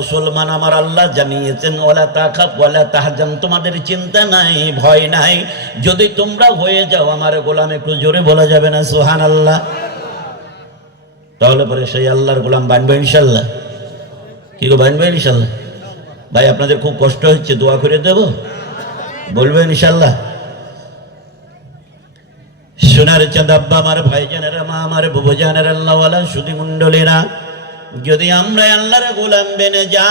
মুসলমান আমার আল্লাহ জানিয়েছেন ওলা তাখাপ ওলা তাহাজান, তোমাদের চিন্তা নাই, ভয় নাই। যদি তোমরা হয়ে যাও আমার গোলাম, একটু জোরে বলা যাবে না? সোহান আল্লাহ তাহলে পরে সেই আল্লাহর গোলাম বানবে ইনশাল্লাহ। কি গো, বানবে ইনশাল্লাহ? ভাই, আপনাদের খুব কষ্ট হচ্ছে, দোয়া করে দেব? বলবেন ইনশাল্লাহ। সোনার চাঁদ আব্বা আমার ভাইজানেরা মা আমার বুবুজানের, আল্লাহওয়ালা সুদী মণ্ডলীরা, যদি আমরা আল্লাহর গোলাম বেনে যাই,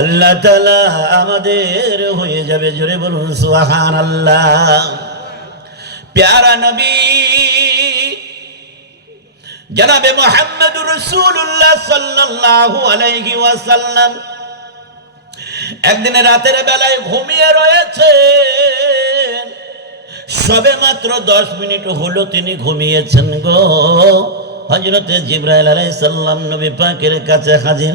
আল্লাহ তালা আমাদের হয়ে যাবে। জোরে বলুন সুহান আল্লাহ প্যারা নবী, জনাবে মোহাম্মদ রসুল্লাহ সাল্লাল্লাহু আলাইহি ওয়াসাল্লাম, একদিন রাতের বেলায় ঘুমিয়ে রয়েছে। সবে মাত্র দশ মিনিট হলো তিনি ঘুমিয়েছেন গো। হজরতে জিব্রাইল আলাইসাল্লাম নবী পাকের কাছে হাজির।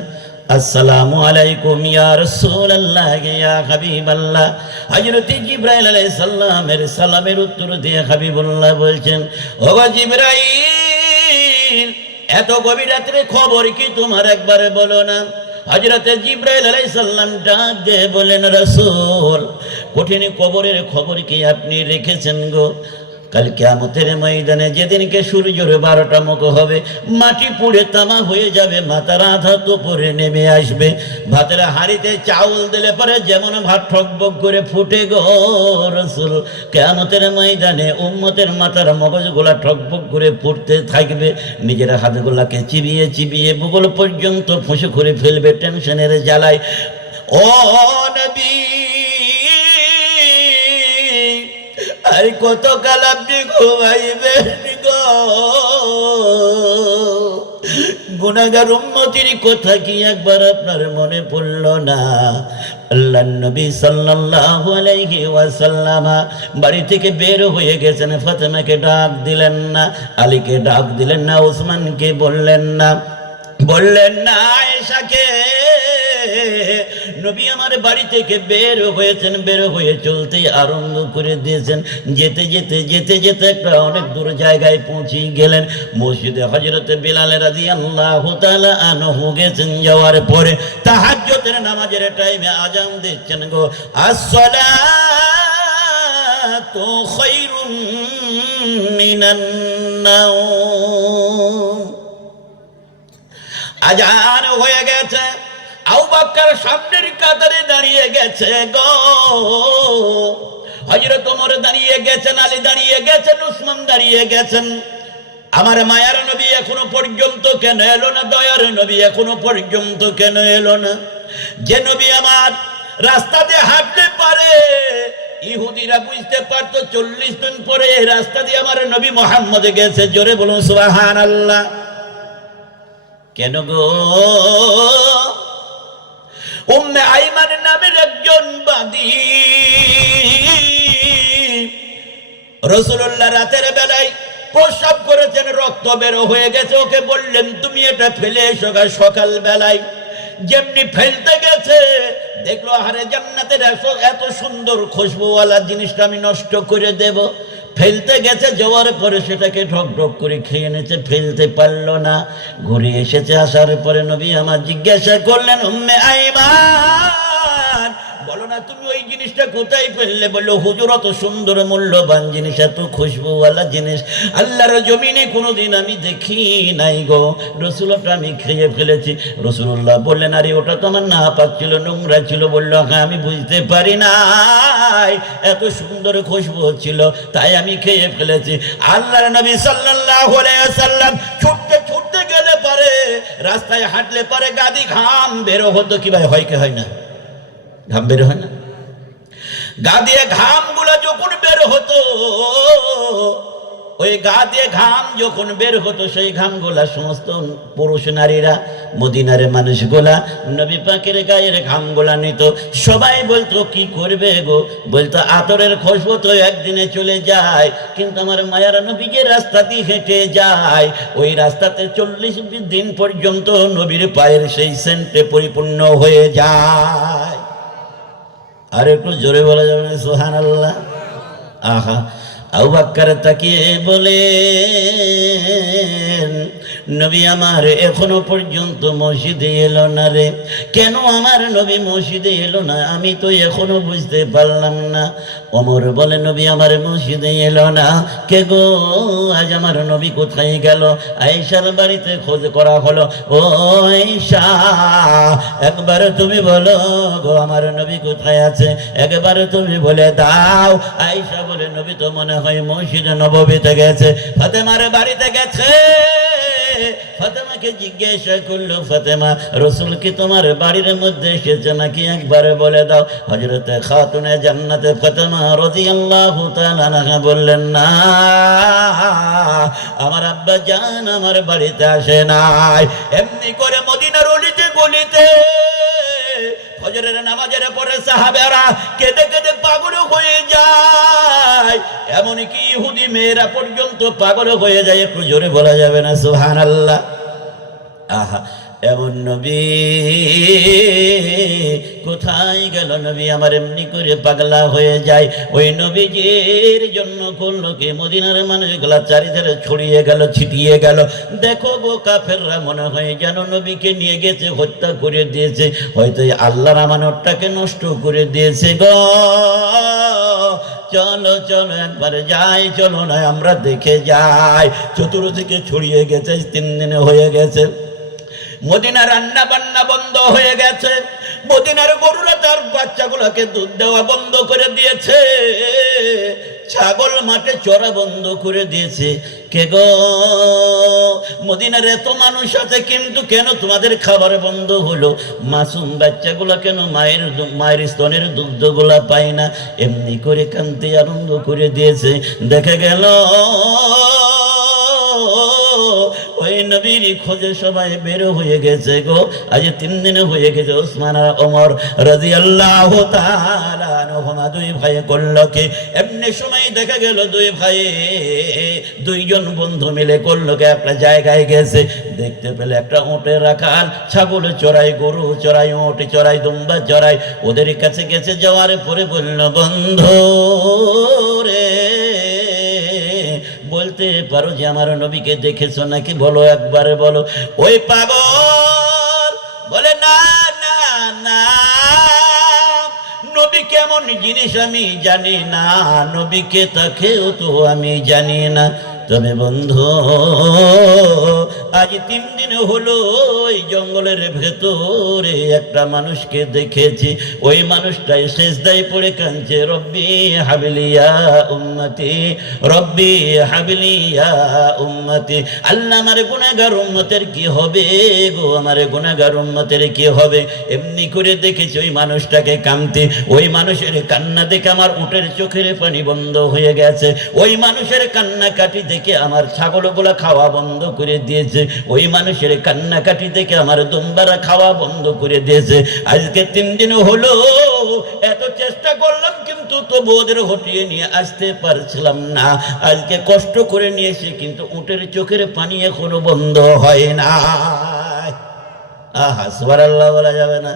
আসসালামু আলাইকুম ইয়া রাসূলুল্লাহ, ইয়া হাবিবাল্লাহ। হযরত জিবরাইল আলাইহিস সালামের সালামের উত্তর দিয়ে হাবিবুল্লাহ বলছেন, ও জিবরাইল, এত গভীর রাত্রে খবর কি তোমার? একবারে বলো না। হজরতে জিব্রাইল আলাইহিস সালাম ডাক দিয়ে বলেন রাসূল কঠিন কবরের খবর কি আপনি রেখেছেন গো। কাল কেয়ামতের ময়দানে যেদিনকে সূর্যের বারোটা মুখ হবে, মাটি পুড়ে তামা হয়ে যাবে, মাথার আধা তো পরে নেমে আসবে। ভাতের হাড়িতে চাউল দিলে পরে যেমন ভাত ঠকবক করে ফুটে গো রসুল। ময়দানে উম্মতের মাথার মগজগুলা ঠকবক করে ফুটতে থাকবে। নিজের হাতগুলাকে চিবিয়ে চিবিয়ে বুগল পর্যন্ত ফুঁসে করে ফেলবে টেনশনের জ্বালায়। ও নবী! আর কত কাল আপনি ঘুমাইবেন গো? গুনাগার উম্মতির কথা কি একবার আপনার মনে পড়ল না? আল্লাহ নবী সাল্লাল্লাহু আলাইহি ওয়াসাল্লামা বাড়ি থেকে বের হয়ে গেছেন, ফাতেমাকে ডাক দিলেন না, আলীকে ডাক দিলেন না, ওসমানকে বললেন না। বললেন, না, আয়েশাকে। নবী আমার বাড়ি থেকে বের হয়েছেন, বের হয়ে চলতে আরম্ভ করে দিয়েছেন। যেতে যেতে যেতে যেতে একটা অনেক দূর জায়গায় পৌঁছে গেলেন। মসজিদে হজরতে বিলাল রাজি আল্লাহ আনহু গেছেন যাওয়ার পরে তাহাজ্জতের নামাজের টাইমে আজান দিচ্ছেন গো আসসালা তো খৈরুম মিনান আজান হয়ে গেছে। বাক্কার সামনের কাতারে দাঁড়িয়ে গেছে গো। হজরত ওমর দাঁড়িয়ে গেছেন, আলী দাঁড়িয়ে গেছেন, উসমান দাঁড়িয়ে গেছেন। আমার মায়ার নবী এখনও পর্যন্ত কেন এলো না? দয়ার নবী এখনও পর্যন্ত কেন এলো না? যে নবী আমার রাস্তা দিয়ে হাঁটতে পারে, ইহুদিরা বুঝতে পারতো চল্লিশ দিন পরে রাস্তা দিয়ে আমার নবী মোহাম্মদ গেছে। জোরে বলুন সুবাহান আল্লাহ কেন গো? উম্মে আইমান নামের একজন বাদী। রসুল্লাহ রাতের বেলায় প্রসাব করেছেন, রক্ত বের হয়ে গেছে। ওকে বললেন, তুমি এটা ফেলে এসো সকাল বেলায় যেমনি ফেলতে গেছে, দেখল হারে জান্নাতের এত সুন্দর খুশবুওয়ালা জিনিসটা আমি নষ্ট করে দেব। ফেলতে গেছে যাওয়ার পরে সেটাকে ঢক ঢক করে খেয়ে নিয়েছে, ফেলতে পারল না। ঘুরে এসেছে, আসার পরে নবী আমার জিজ্ঞাসা করলেন, উম্মে আইমান, বলো না তুমি জিনিসটা কোথায় ফেললে বলল হুজুর, অত সুন্দর মূল্যবান জিনিস, এত খুশবুওয়ালা জিনিস। আল্লাহর জমিনে কোনোদিন আমি দেখি নাই গো। রসুলটা আমি খেয়ে ফেলেছি। রসুল্লাহ বললেন, আরে, ওটা তো আমার না পাচ্ছিল নোংরা ছিল। বলল হ্যাঁ আমি বুঝতে পারি নাই। এত সুন্দর খুশবু ছিল, তাই আমি খেয়ে ফেলেছি। আল্লাহর নবী সাল্লাল্লাহু আলাইহি ওয়াসাল্লাম ছুটতে ছুটতে গেলে পারে, রাস্তায় হাঁটলে পারে, গাদি ঘাম বেরো হতো কি ভাই? হয় কি হয় না? ঘাম বের হয় না? গা দিয়ে ঘামগুলো যখন বের হতো, ওই গা দিয়ে ঘাম যখন বের হতো, সেই ঘামগুলা সমস্ত পুরুষ নারীরা, মদিনার মানুষগুলা, নবী পাকের গায়ের ঘামগুলা নিত। সবাই বলতো, কি করবে গো? বলতো, আতরের খুশবু তো একদিনে চলে যায়, কিন্তু আমার মায়ার নবী যে রাস্তা দিয়ে হেঁটে যায়। ওই রাস্তাতে চল্লিশ দিন পর্যন্ত নবীর পায়ের সেই সেন্টে পরিপূর্ণ হয়ে যায়। আর একটু জোরে বলা যাবে সোহান আল্লাহ আহা আউ বাক্কারে তাকিয়ে বলে নবী আমার এখনও পর্যন্ত মসজিদে এলো না রে। কেন আমার নবী মসজিদে এলো না? আমি তো এখনও বুঝতে পারলাম না। অমর বলে, নবী আমার মসজিদে এলো না। কে গো? আজ আমার নবী কোথায় গেল? আয়েশার বাড়িতে খোঁজ করা হলো। ও একবার তুমি বলো গো, আমার নবী কোথায় আছে? একবার তুমি বলে দাও। আয়েশা বলে, নবী তো মনে হয় মসজিদে নববীতে গেছে। ফাতেমার বাড়িতে গেছে। ফাতেমাকে জিজ্ঞাসা করল, ফাতেমা, রসুল কি তোমার বাড়ির মধ্যে এসেছে নাকি? একবারে বলে দাও। হজরতে খাতুনে জান্নাতে ফাতেমা আল্লাহ বললেন, না, আমার আব্বা জান আমার বাড়িতে আসে নাই। এমনি করে মদিনার অলিতে গলিতে ফজরের নামাজের পরে সাহাবেরা কেঁদে কেঁদে পাগল হয়ে যায়। এমনকি ইহুদি মেয়েরা পর্যন্ত পাগল হয়ে যায়, একটু জোরে বলা যাবে না সুহান আল্লাহ আহা, এমন নবী কোথায় গেল নবী? আমার এমনি করে পাগলা হয়ে যায়। ওই নবীজির জন্য করল কি মদিনার মানুষগুলা চারিধারে ছড়িয়ে গেল, ছিটিয়ে গেল। দেখো গো কাফেররা মনে হয় যেন নবীকে নিয়ে গেছে, হত্যা করে দিয়েছে। হয়তো আল্লাহর আমানতটাকে নষ্ট করে দিয়েছে গো। চলো চলো, একবার যাই, চলো না, আমরা দেখে যাই। চতুর্দিকে ছড়িয়ে গেছে, তিন দিনে হয়ে গেছে। মদিনা রান্না বান্না বন্ধ হয়ে গেছে। মদিনার গরুরা তার বাচ্চাগুলোকে দুধ দেওয়া বন্ধ করে দিয়েছে। ছাগল মাঠে চড়া বন্ধ করে দিয়েছে। কে গো? মদিনার এত মানুষ আছে, কিন্তু কেন তোমাদের খাবার বন্ধ হলো? মাসুম বাচ্চাগুলো কেন মায়ের মায়ের স্তনের দুগ্ধগুলা পায় না? এমনি করে কান্তি আনন্দ করে দিয়েছে। দেখে গেল ওই নবীর খোঁজে সবাই বের হয়ে গেছে গো। আজ তিন দিনে হয়ে গেছে ওসমান আর ওমর রাজি আল্লাহ দুই ভাই করল কি? এমনি সময় দেখা গেল দুই ভাই, দুইজন বন্ধু মিলে করল কি? একটা জায়গায় গেছে, দেখতে পেলে একটা উঁটে রাখাল ছাগল চড়াই, গরু চড়াই, উঁট চড়াই, দুম্বা চড়াই। ওদের কাছে গেছে যাওয়ার পরে বলল, বন্ধু রে বলতে পারো যে আমার নবীকে দেখেছ নাকি? বলো একবারে বলো। ওই পাগল! বলে, না না না। নবী কেমন জিনিস আমি জানি না। নবীকে তাকেও তো আমি জানি না। তবে বন্ধু আজ তিন দিন হলো ওই জঙ্গলের ভেতরে একটা মানুষকে দেখেছি। ওই মানুষটাই শেষ দায় পড়ে কাঁদছে, রব্বি হাবিলিয়া উম্মতি, রব্বি হাবিলিয়া উম্মতি, আল্লাহ আমার গুনাহগার উম্মতের কি হবে গো? আমার গুনাহগার উম্মতের কি হবে? এমনি করে দেখেছি ওই মানুষটাকে কামতে ওই মানুষের কান্না দেখে আমার উটের চোখের পানি বন্ধ হয়ে গেছে। ওই মানুষের কান্নাকাটি দেখে আমার ছাগলগুলা খাওয়া বন্ধ করে দিয়েছে। ওই মানুষের কান্নাকাটি থেকে আমার দুম্বারা খাওয়া বন্ধ করে দিয়েছে। আজকে তিন দিন হলো, এত চেষ্টা করলাম কিন্তু তবু ওদের হটিয়ে নিয়ে আসতে পারছিলাম না। আজকে কষ্ট করে নিয়েছে কিন্তু উটের চোখের পানি এখনও বন্ধ হয় না আহা, সুবহানাল্লাহ বলা যাবে না।